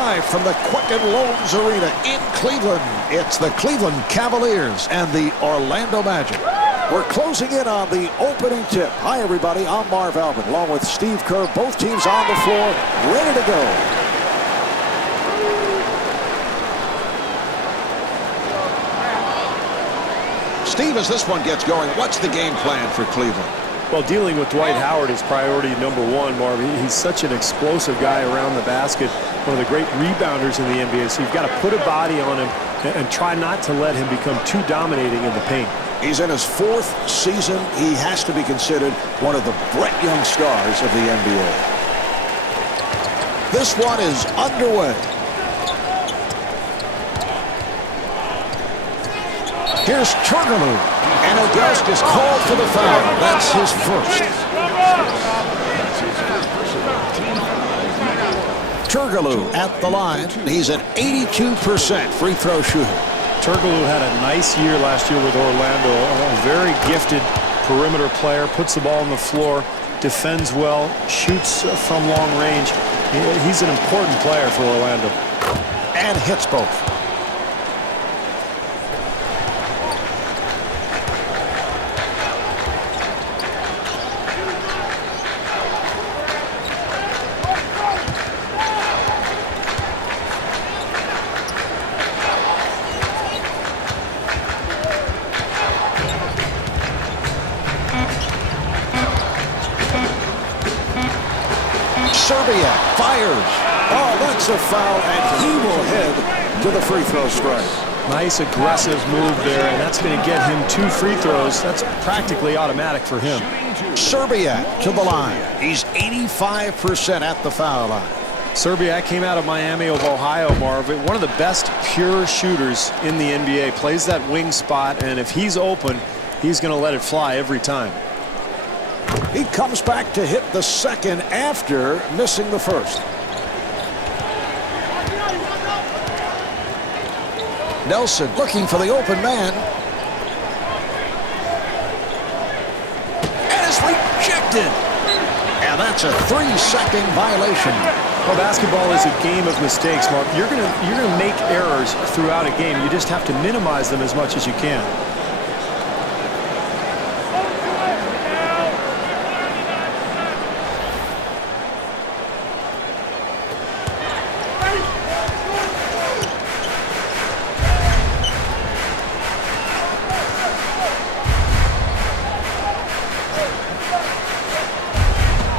Live from the Quicken Loans Arena in Cleveland, it's the Cleveland Cavaliers and the Orlando Magic. We're closing in on the opening tip. Hi, everybody. I'm Marv Albert, along with Steve Kerr. Both teams on the floor, ready to go. Steve, as this one gets going, what's the game plan for Cleveland? Well, dealing with Dwight Howard is priority number one, Marv. He's such an explosive guy around the basket, one of the great rebounders in the NBA. So you've got to put a body on him and try not to let him become too dominating in the paint. He's in his 4th season. He has to be considered one of the bright young stars of the NBA. This one is underway. Here's Turkoglu, and August is called for the foul. That's his first. Turkoglu at the line. He's an 82% free throw shooter. Turkoglu had a nice year last year with Orlando. A very gifted perimeter player, puts the ball on the floor, defends well, shoots from long range. He's an important player for Orlando. And hits both. Fires. Oh, that's a foul, and he will head to the free throw stripe. Nice aggressive move there, and that's going to get him 2 free throws. That's practically automatic for him. Serbiak to the line. He's 85% at the foul line. Serbiak came out of Miami of Ohio, Marv. One of the best pure shooters in the NBA. Plays that wing spot, and if he's open, he's going to let it fly every time. He comes back to hit the second after missing the first. Nelson looking for the open man. And it's rejected. And that's a 3-second violation. Well, basketball is a game of mistakes, Mark. You're gonna make errors throughout a game. You just have to minimize them as much as you can.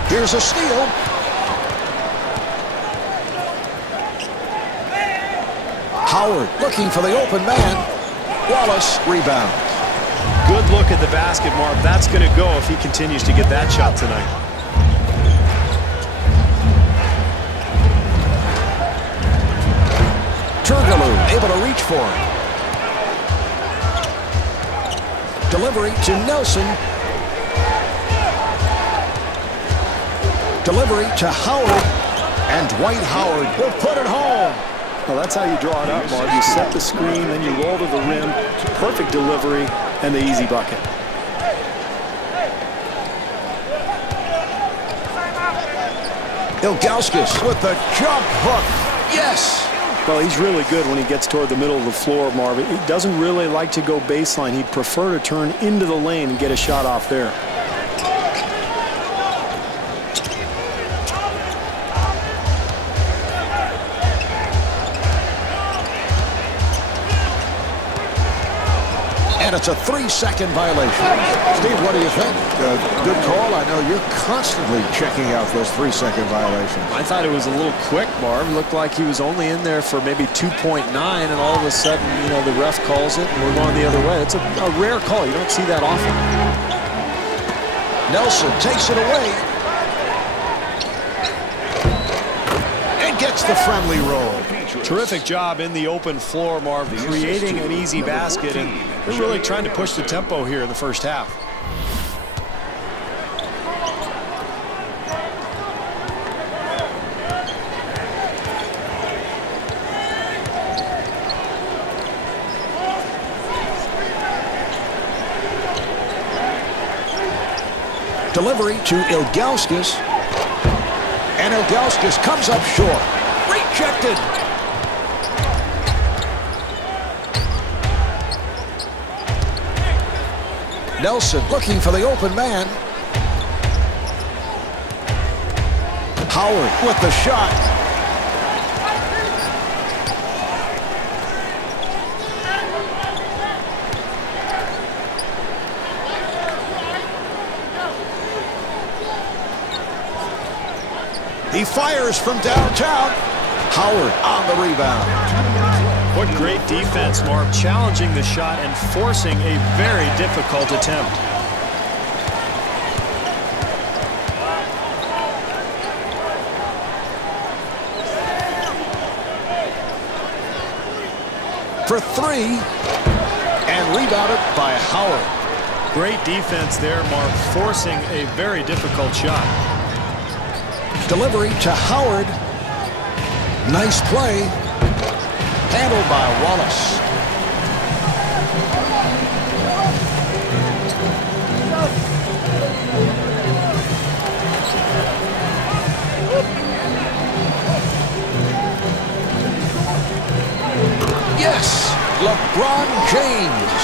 Here's a steal. Howard looking for the open man. Wallace rebounds. Good look at the basket, Mark. That's going to go if he continues to get that shot tonight. Turkoglu able to reach for him. Delivery to Nelson. Delivery to Howard, and Dwight Howard will put it home. Well, that's how you draw it up, Mark. You set the screen, then you roll to the rim. Perfect delivery, and the easy bucket. Ilgauskas with the jump hook. Yes! Well, he's really good when he gets toward the middle of the floor, Marv. He doesn't really like to go baseline. He'd prefer to turn into the lane and get a shot off there. And it's a 3-second violation. Steve, what do you think? Good call. I know you're constantly checking out those 3-second violations. I thought it was a little quick, Marv. It looked like he was only in there for maybe 2.9, and all of a sudden, you know, the ref calls it, and we're going the other way. It's a rare call. You don't see that often. Nelson takes it away. And gets the friendly roll. Terrific job in the open floor, Marv, creating an easy basket, and they're really trying to push the tempo here in the first half. Delivery to Ilgauskas. And Ilgauskas comes up short. rejected. Nelson looking for the open man. Howard with the shot. He fires from downtown. Howard on the rebound. What great defense, Marv, challenging the shot and forcing a very difficult attempt. For three, and rebounded by Howard. Great defense there, Marv, forcing a very difficult shot. Delivery to Howard. Nice play. Handled by Wallace. Yes, LeBron James.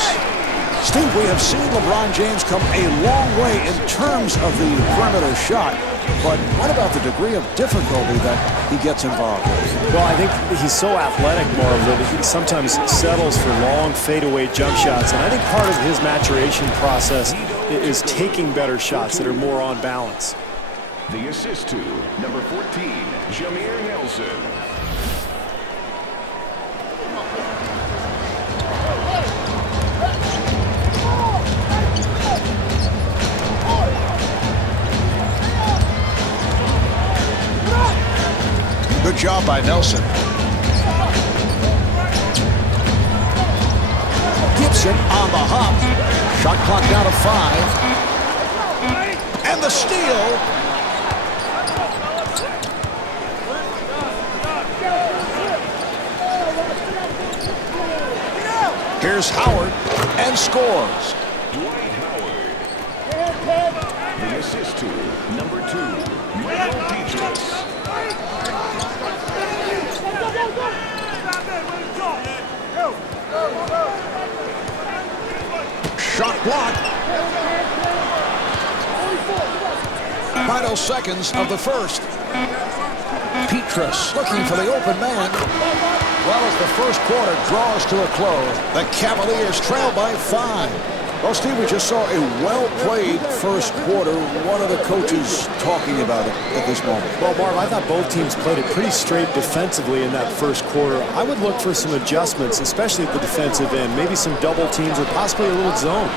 Steve, we have seen LeBron James come a long way in terms of the perimeter shot. But what about the degree of difficulty that he gets involved with? Well, I think he's so athletic, Marv, that he sometimes settles for long fadeaway jump shots. And I think part of his maturation process is taking better shots that are more on balance. The assist to number 14, Jameer Nelson. Good job by Nelson. Gibson on the hop. Shot clock down to 5. And the steal. Here's Howard and scores. Dwight Howard. The assist to number 2, Michael Petrus. Shot blocked. Final seconds of the first. Petrus looking for the open man. Well, as the first quarter draws to a close, the Cavaliers trail by 5. Well, Steve, we just saw a well-played first quarter. What are the coaches talking about it at this moment? Well, Marv, I thought both teams played it pretty straight defensively in that first quarter. I would look for some adjustments, especially at the defensive end. Maybe some double teams or possibly a little zone.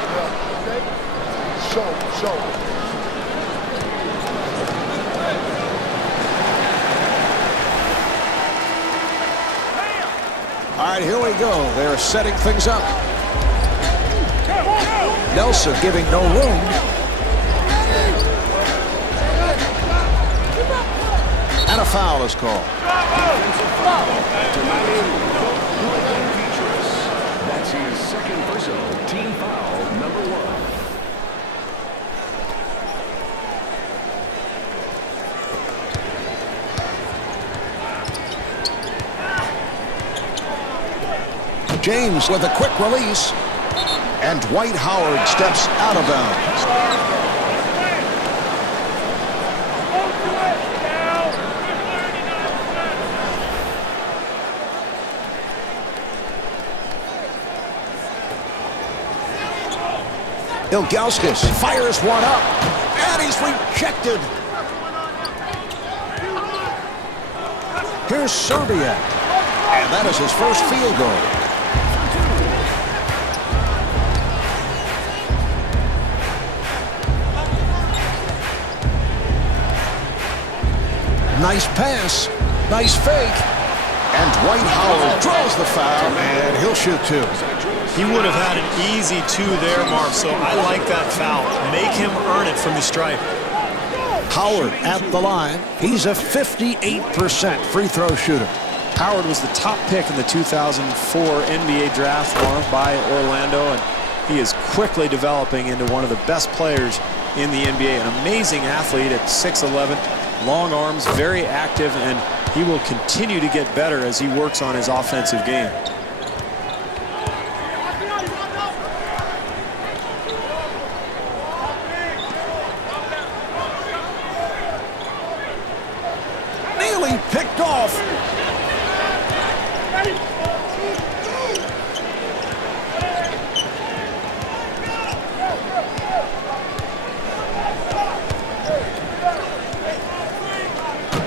All right, here we go. They're setting things up. Nelson giving no room. And a foul is called. That's his second personal team foul, number 1. James with a quick release. And Dwight Howard steps out of bounds. Ilgauskas fires one up, and he's rejected. Here's Serbia, and that is his first field goal. Nice pass, nice fake, and Dwight Howard draws the foul, and he'll shoot 2. He would have had an easy 2 there, Marv, so I like that foul. Make him earn it from the stripe. Howard at the line. He's a 58% free throw shooter. Howard was the top pick in the 2004 NBA draft, Marv, by Orlando, and he is quickly developing into one of the best players in the NBA. An amazing athlete at 6'11", long arms, very active, and he will continue to get better as he works on his offensive game. Nearly picked off.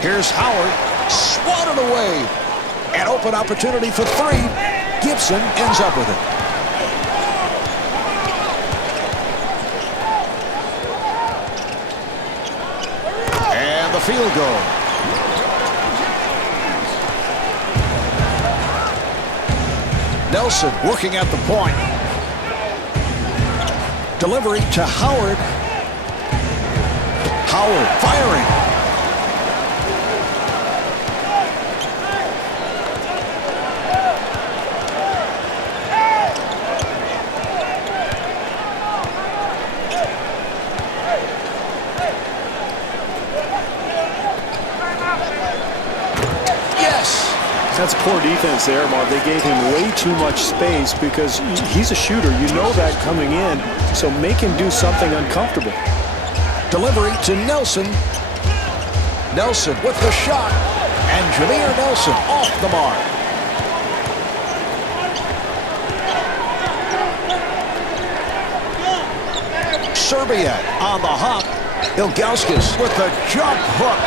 Here's Howard, swatted away. An open opportunity for three. Gibson ends up with it. And the field goal. Nelson working at the point. Delivery to Howard. Howard firing. That's poor defense there, Marv. They gave him way too much space because he's a shooter. You know that coming in, so make him do something uncomfortable. Delivery to Nelson. Nelson with the shot. And Jameer Nelson off the mark. Serbia on the hop. Ilgauskas with the jump hook.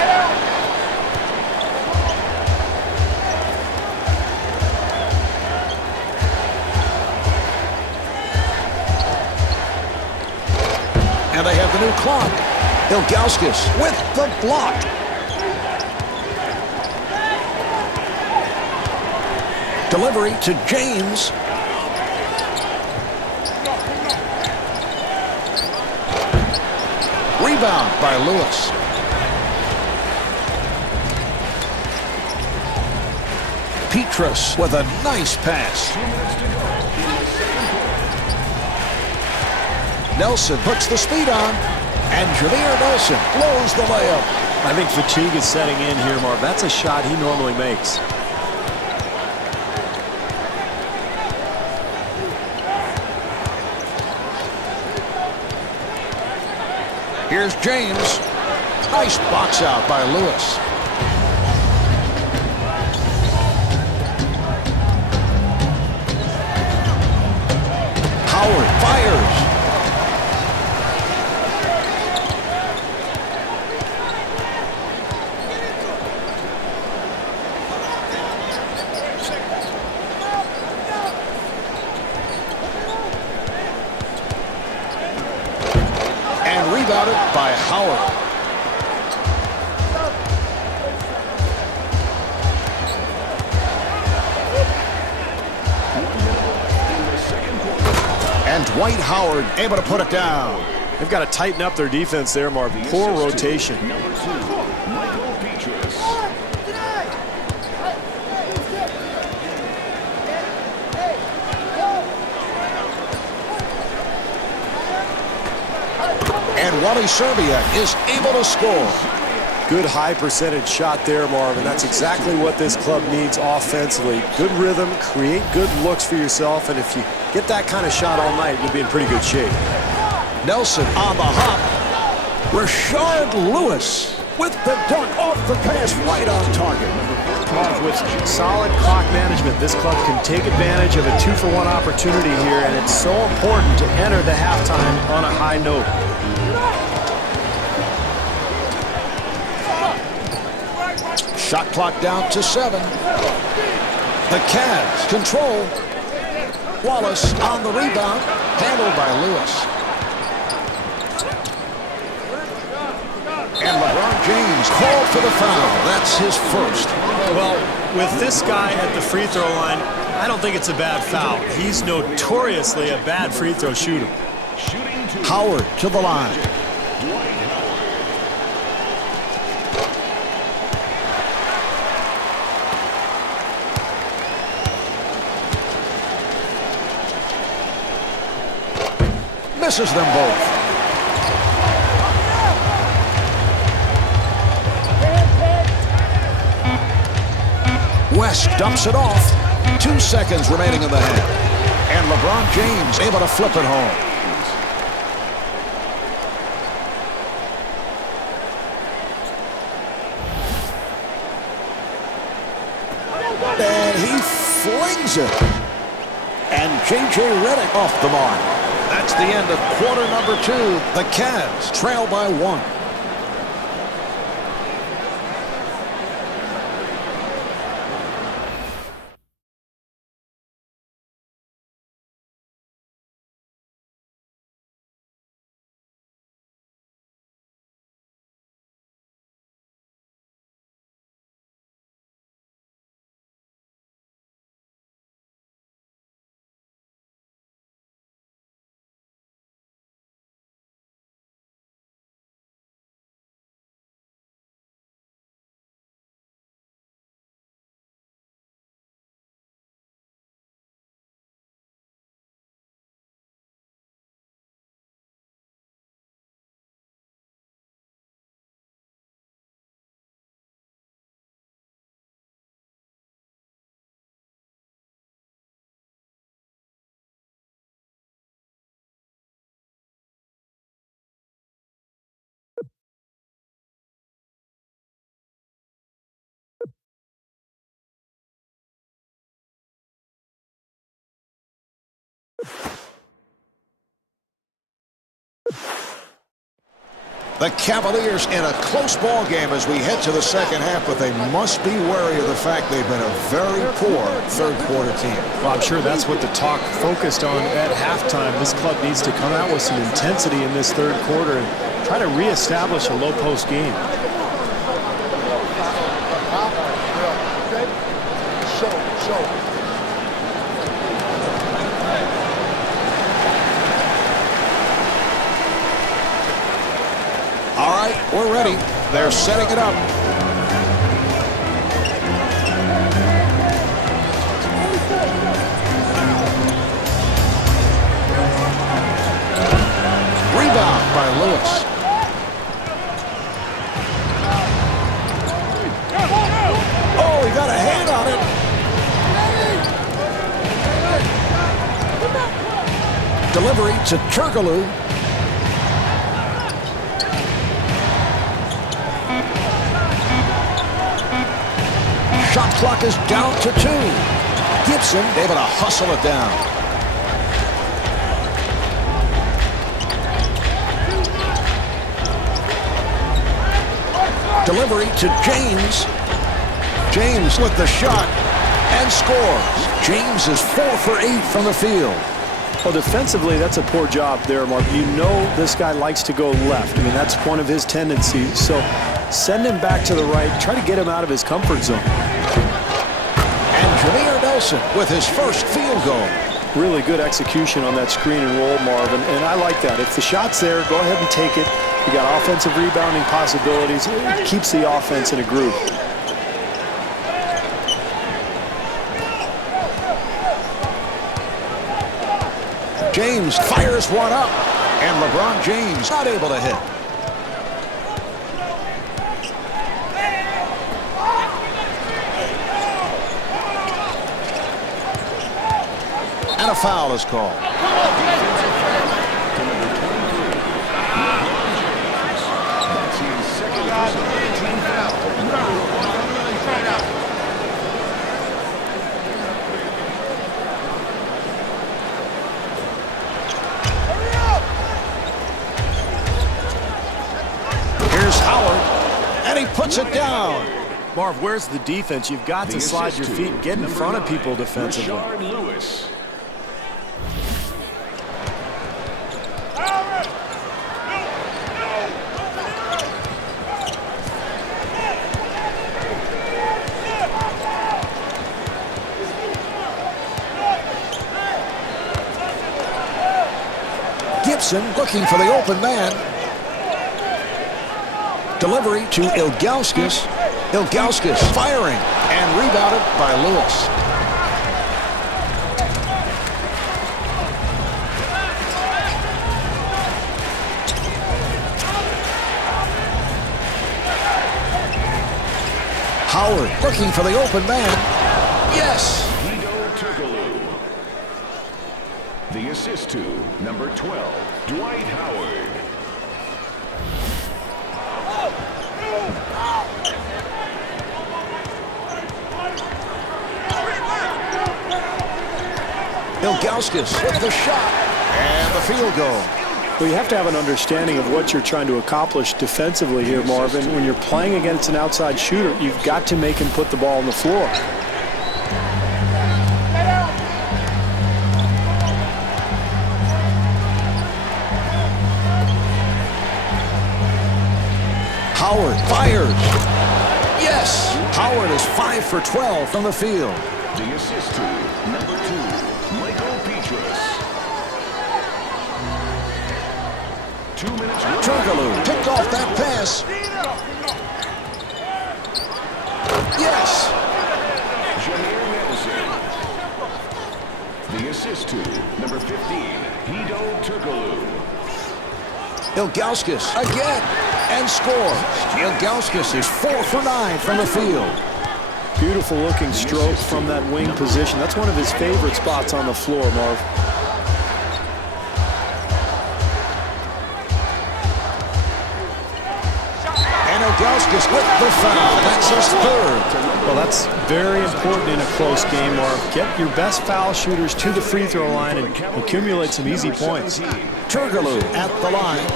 And they have the new clock. Ilgauskas with the block. Delivery to James. Rebound by Lewis. Petrus with a nice pass. Nelson puts the speed on, and Jameer Nelson blows the layup. I think fatigue is setting in here, Marv. That's a shot he normally makes. Here's James. Nice box out by Lewis. Howard fires. Rebounded by Howard. And Dwight Howard able to put it down. They've got to tighten up their defense there, Marv. Poor rotation. And Wally Serbia is able to score. Good high percentage shot there, Marv, and that's exactly what this club needs offensively. Good rhythm, create good looks for yourself, and if you get that kind of shot all night, you'll be in pretty good shape. Nelson on the hop. Rashard Lewis with the dunk off the pass, right on target. Marv, with solid clock management, this club can take advantage of a 2-for-1 opportunity here, and it's so important to enter the halftime on a high note. Shot clock down to 7. The Cavs control. Wallace on the rebound, handled by Lewis. And LeBron James called for the foul. That's his first. Well, with this guy at the free throw line, I don't think it's a bad foul. He's notoriously a bad free throw shooter. Howard to the line. Misses them both. West dumps it off. 2 seconds remaining in the half. And LeBron James able to flip it home. And he flings it. And J.J. Redick off the mark. That's the end of quarter number 2. The Cavs trail by 1. The Cavaliers in a close ball game as we head to the second half, but they must be wary of the fact they've been a very poor third-quarter team. Well, I'm sure that's what the talk focused on at halftime. This club needs to come out with some intensity in this third quarter and try to reestablish a low-post game. All right, we're ready. They're setting it up. Rebound by Lewis. Oh, he got a hand on it. Delivery to Turkoglu. Shot clock is down to 2. Gibson able to hustle it down. Delivery to James. James with the shot and scores. James is 4 for 8 from the field. Well, defensively, that's a poor job there, Mark. You know this guy likes to go left. I mean, that's one of his tendencies. So send him back to the right. Try to get him out of his comfort zone. And Jameer Nelson with his first field goal. Really good execution on that screen and roll, Marvin. And I like that. If the shot's there, go ahead and take it. You got offensive rebounding possibilities. It keeps the offense in a groove. James fires one up, and LeBron James not able to hit. And a foul is called. Puts it down. Marv, where's the defense? You've got to slide your feet and get in front of people defensively. Lewis. Gibson looking for the open man. Delivery to Ilgauskas. Ilgauskas firing and rebounded by Lewis. Howard looking for the open man. Yes. The assist to number 12, Dwight Howard. Ilgauskas with the shot and the field goal. Well, you have to have an understanding of what you're trying to accomplish defensively here, Marvin. When you're playing against an outside shooter, you've got to make him put the ball on the floor. Howard fires. Yes. Howard is 5 for 12 from the field. The assist to number 2, Michael Petrus. 2 minutes. Turkoglu picked off that pass. Yes. Jameer Nelson. The assist to number 15, Hedo Turkoglu. Ilgauskas again and scores. Ilgauskas is 4 for 9 from the field. Beautiful looking stroke from that wing position. That's one of his favorite spots on the floor, Marv. And Ilgauskas with the foul. That's his third. Well, that's very important in a close game, Marv. Get your best foul shooters to the free throw line and accumulate some easy points. Turkoglu at the line.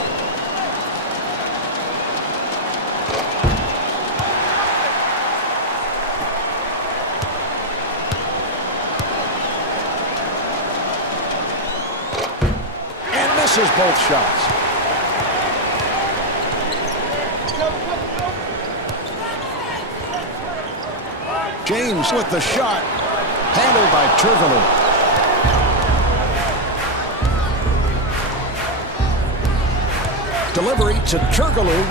And misses both shots. James with the shot. Handled by Turkoglu. Delivery to Turkoglu.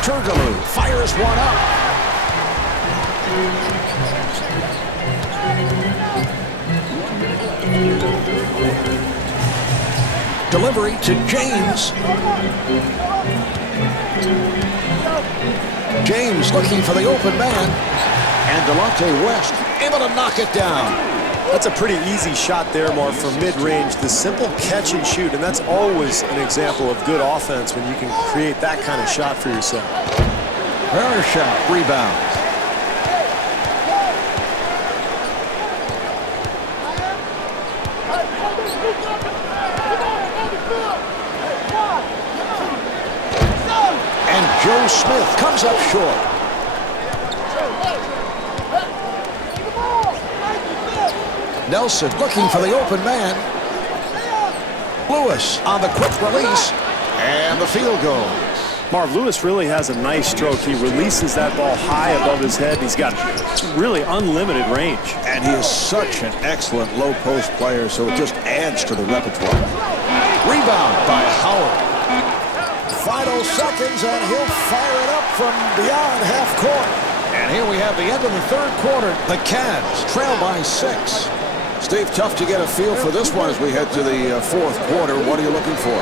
Turkoglu fires one up. Delivery to James. James looking for the open man. And Delonte West able to knock it down. That's a pretty easy shot there, Marv, from mid-range. The simple catch and shoot, and that's always an example of good offense when you can create that kind of shot for yourself. Runner shot, rebound. And Joe Smith comes up short. Nelson looking for the open man. Lewis on the quick release. And the field goal. Marv, Lewis really has a nice stroke. He releases that ball high above his head. He's got really unlimited range. And he is such an excellent low post player, so it just adds to the repertoire. Rebound by Howard. Final seconds, and he'll fire it up from beyond half court. And here we have the end of the third quarter. The Cavs trail by 6. Steve, tough to get a feel for this one as we head to the fourth quarter. What are you looking for?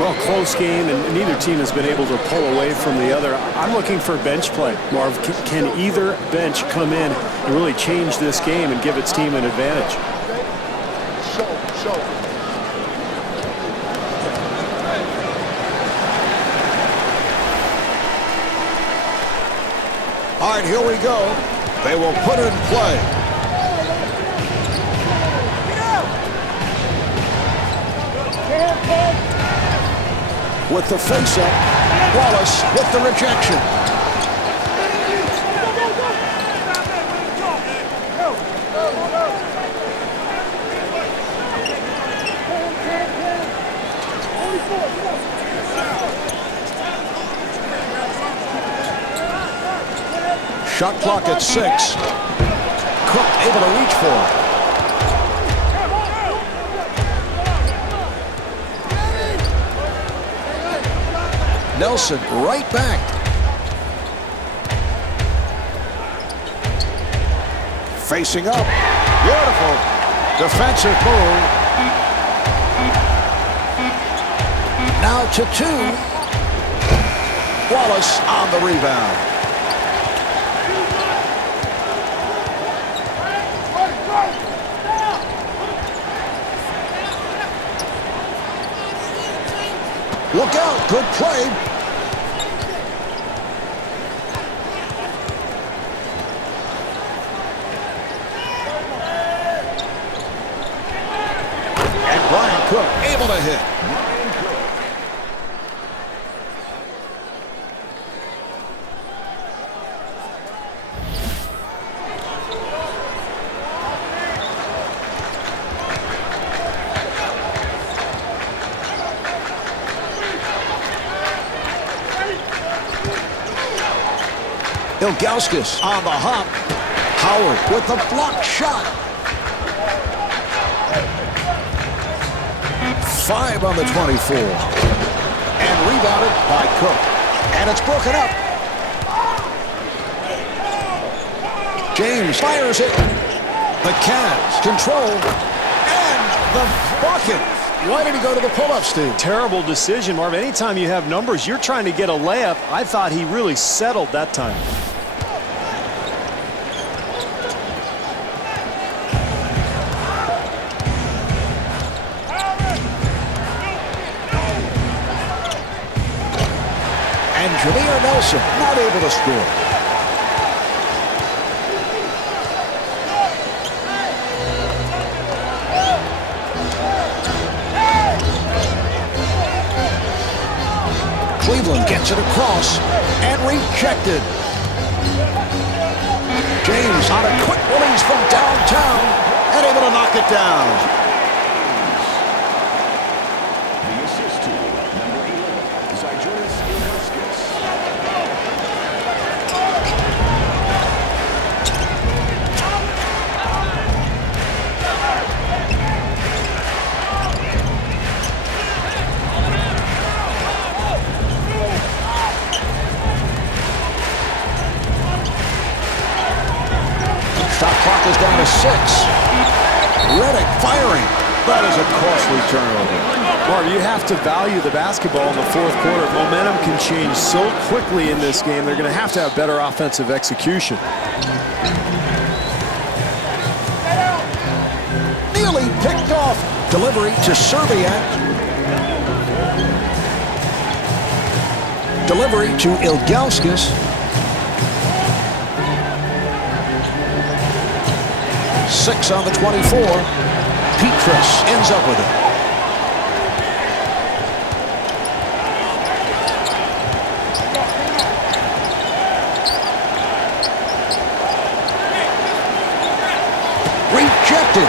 Well, close game, and neither team has been able to pull away from the other. I'm looking for bench play. Marv, can either bench come in and really change this game and give its team an advantage? All right, here we go. They will put it in play. With the face-up, Wallace with the rejection. Shot clock at 6. Cook able to reach for it. Nelson right back. Facing up. Beautiful defensive move. Now to 2. Wallace on the rebound. Look out. Good play. And Brian Cook able to hit. Ilgauskas on the hop. Howard with the blocked shot. 5 on the 24. And rebounded by Cook. And it's broken up. James fires it. The Cavs control. And the bucket. Why did he go to the pull-up, Steve? Terrible decision, Marv. Anytime you have numbers, you're trying to get a layup. I thought he really settled that time. And Jameer Nelson not able to score. Cleveland gets it across and rejected. James on a quick release from downtown and able to knock it down. The assist to number 11, Zyjonas Ilgauskas. Shot clock is down to 6. Redick firing. That is a costly turnover. Marv, you have to value the basketball in the fourth quarter. Momentum can change so quickly in this game. They're going to have better offensive execution. Nearly picked off. Delivery to Serbiak. Delivery to Ilgauskas. 6 on the 24. Petrus ends up with it. Rejected.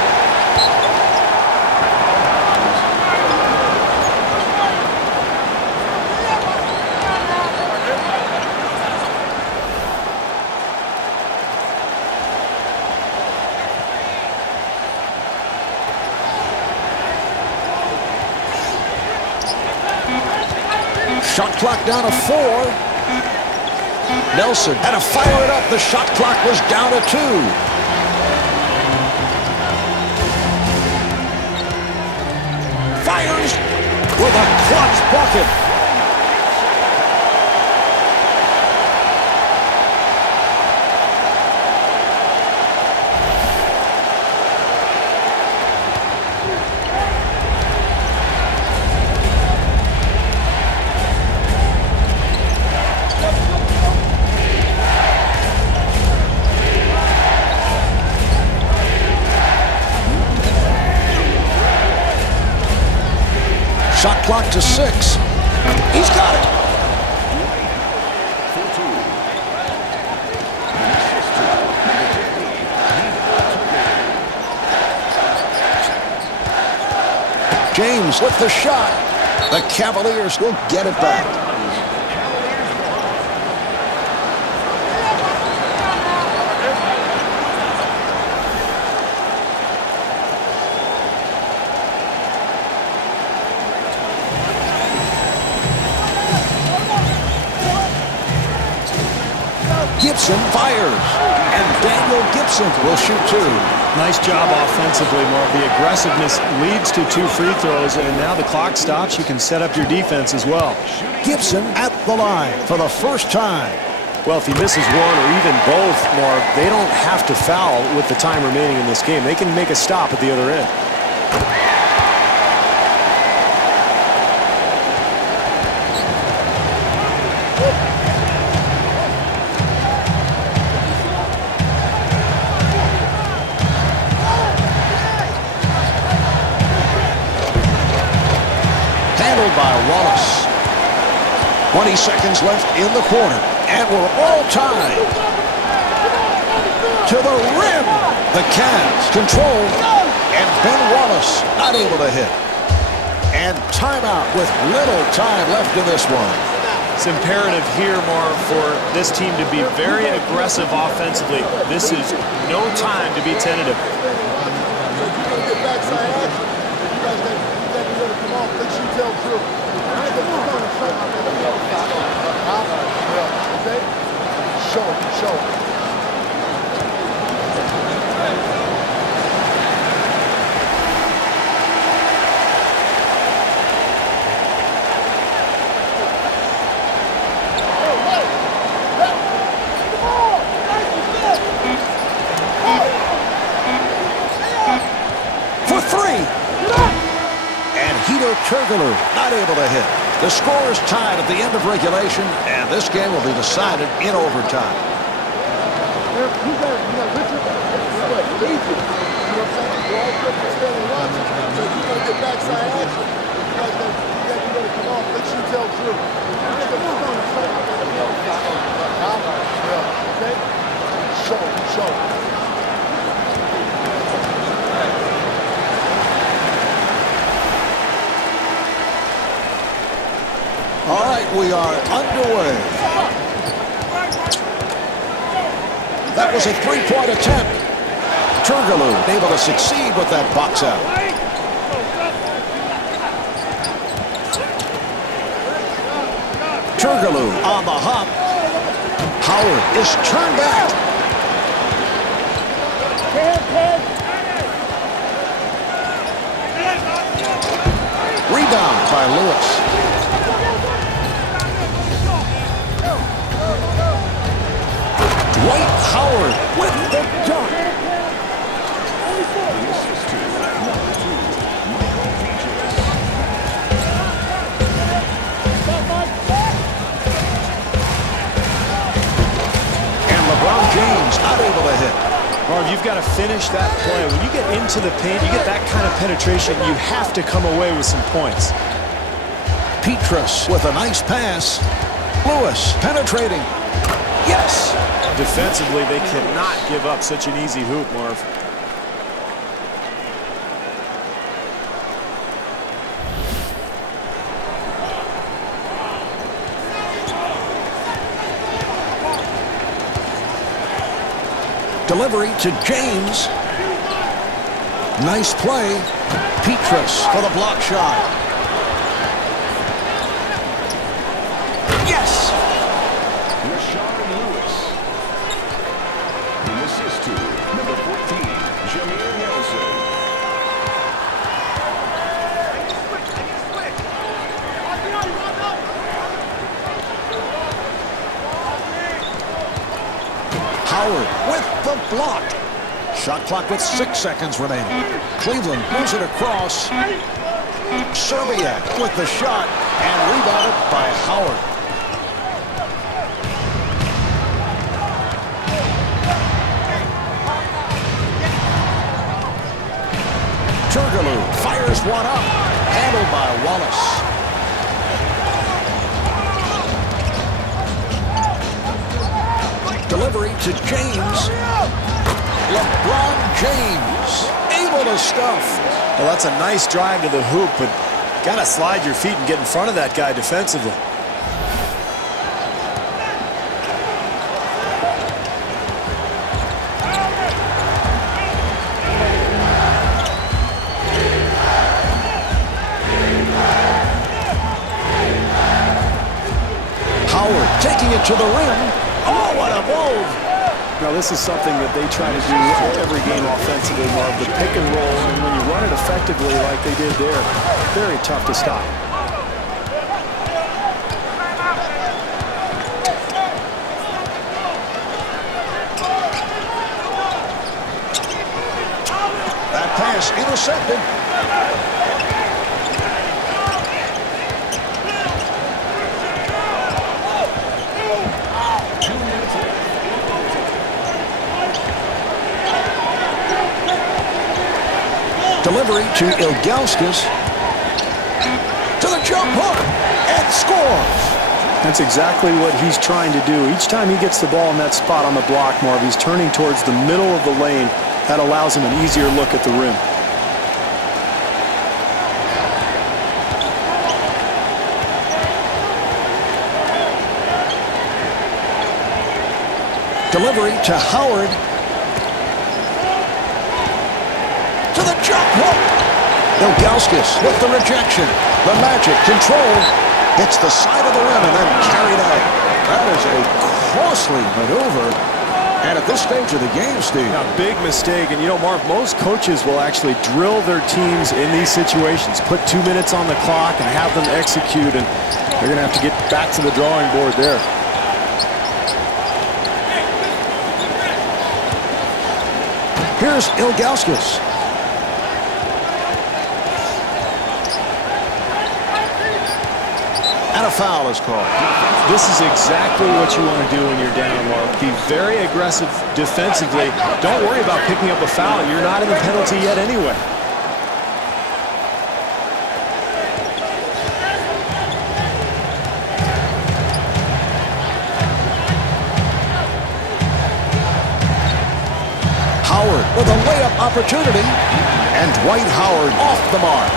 Shot clock down to 4. Nelson had to fire it up. The shot clock was down to 2. Fires with a clutch bucket. Shot clock to 6. He's got it. James with the shot. The Cavaliers will get it back. Gibson fires, and Daniel Gibson will shoot 2. Nice job offensively, Marv. The aggressiveness leads to 2 free throws, and now the clock stops. You can set up your defense as well. Gibson at the line for the first time. Well, if he misses one or even both, Marv, they don't have to foul with the time remaining in this game. They can make a stop at the other end. Handled by Wallace. 20 seconds left in the quarter. And we're all tied. To the rim. The Cavs control. And Ben Wallace not able to hit. And timeout with little time left in this one. It's imperative here, Marv, for this team to be very aggressive offensively. This is no time to be tentative. Show. For three. And Hito Turkoglu not able to hit. The score is tied at the end of regulation, and this game will be decided in overtime. Show. All right, we are underway. That was a three-point attempt. Turkoglu able to succeed with that box out. Turkoglu on the hop. Howard is turned back. Rebound by Lewis. Dwight Howard with the dunk. And LeBron James not able to hit. Marv, you've got to finish that play. When you get into the paint, you get that kind of penetration, you have to come away with some points. Petrus with a nice pass. Lewis penetrating. Yes. Defensively, they cannot give up such an easy hoop, Marv. Delivery to James. Nice play. Petrus for the block shot. Yes. Lewis. The assist to number 14, Jameer Nelson. Howard with the block. Shot clock with 6 seconds remaining. Cleveland moves it across. Serbia with the shot and rebounded by Howard. Turkoglu fires one up. Handled by Wallace. Delivery to James. LeBron James able to stuff. Well, that's a nice drive to the hoop, but got to slide your feet and get in front of that guy defensively. Howard taking it to the rim. Oh, what a move. Now, this is something that they try to do every game offensively, Marv. The pick and roll, and when you run it effectively like they did there, very tough to stop. That pass intercepted. Delivery to Ilgauskas. To the jump hook, and scores. That's exactly what he's trying to do. Each time he gets the ball in that spot on the block, Marv, he's turning towards the middle of the lane. That allows him an easier look at the rim. Delivery to Howard. To the jump hook. Ilgauskas with the rejection. The Magic controlled. Hits the side of the rim and then carried out. That is a costly maneuver. And at this stage of the game, Steve. A big mistake. And, you know, Marv, most coaches will actually drill their teams in these situations. Put 2 minutes on the clock and have them execute. And they're going to have to get back to the drawing board there. Here's Ilgauskas. And a foul is called. This is exactly what you want to do when you're down, Mark. Be very aggressive defensively. Don't worry about picking up a foul. You're not in the penalty yet anyway. Howard with a layup opportunity. And Dwight Howard off the mark.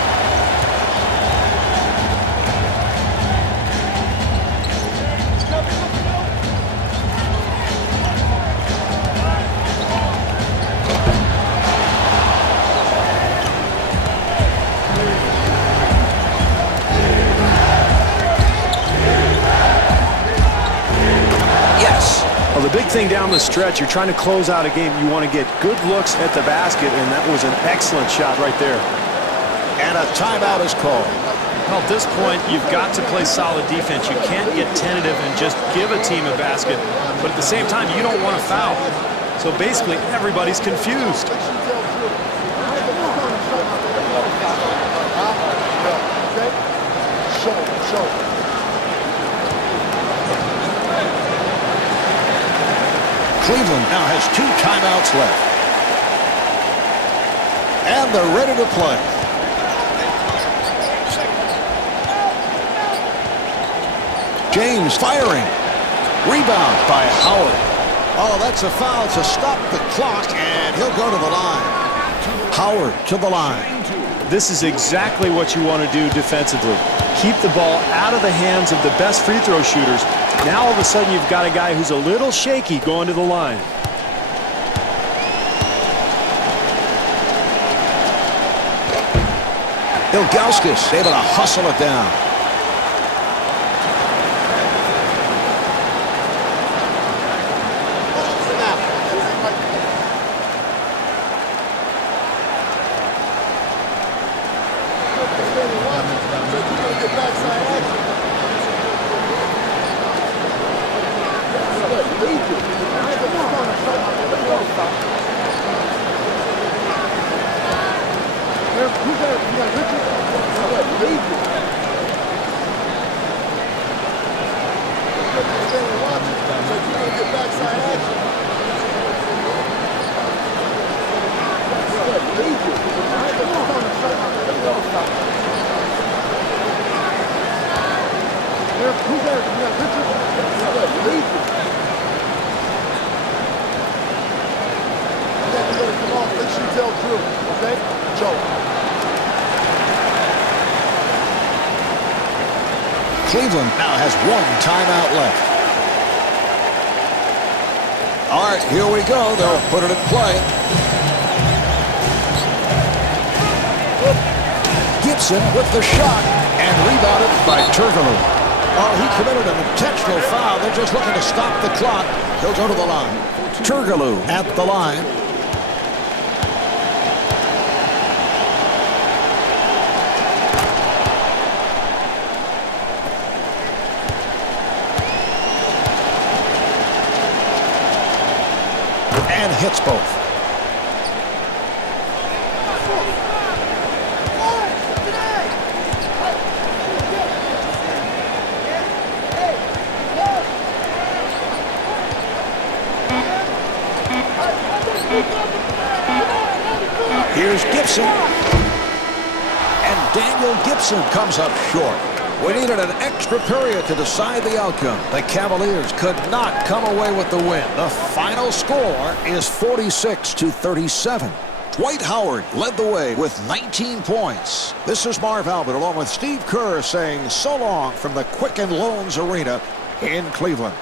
Well, the big thing down the stretch, you're trying to close out a game. You want to get good looks at the basket, and that was an excellent shot right there. And a timeout is called. Well, at this point, you've got to play solid defense. You can't get tentative and just give a team a basket. But at the same time, you don't want to foul. So basically, everybody's confused. Cleveland now has 2 timeouts left. And they're ready to play. James firing. Rebound by Howard. Oh, that's a foul to stop the clock, and he'll go to the line. Howard to the line. This is exactly what you want to do defensively. Keep the ball out of the hands of the best free throw shooters. Now all of a sudden you've got a guy who's a little shaky going to the line. Ilgauskas able to hustle it down. Cleveland now has 1 timeout left. All right, here we go. They'll put it in play. Gibson with the shot and rebounded by Turkoglu. Oh, he committed an intentional foul. They're just looking to stop the clock. He'll go to the line. Turkoglu at the line. And hits both. Here's Gibson. And Daniel Gibson comes up short. We needed an extra period to decide the outcome. The Cavaliers could not come away with the win. The final score is 46-37. Dwight Howard led the way with 19 points. This is Marv Albert along with Steve Kerr saying so long from the Quicken Loans Arena in Cleveland.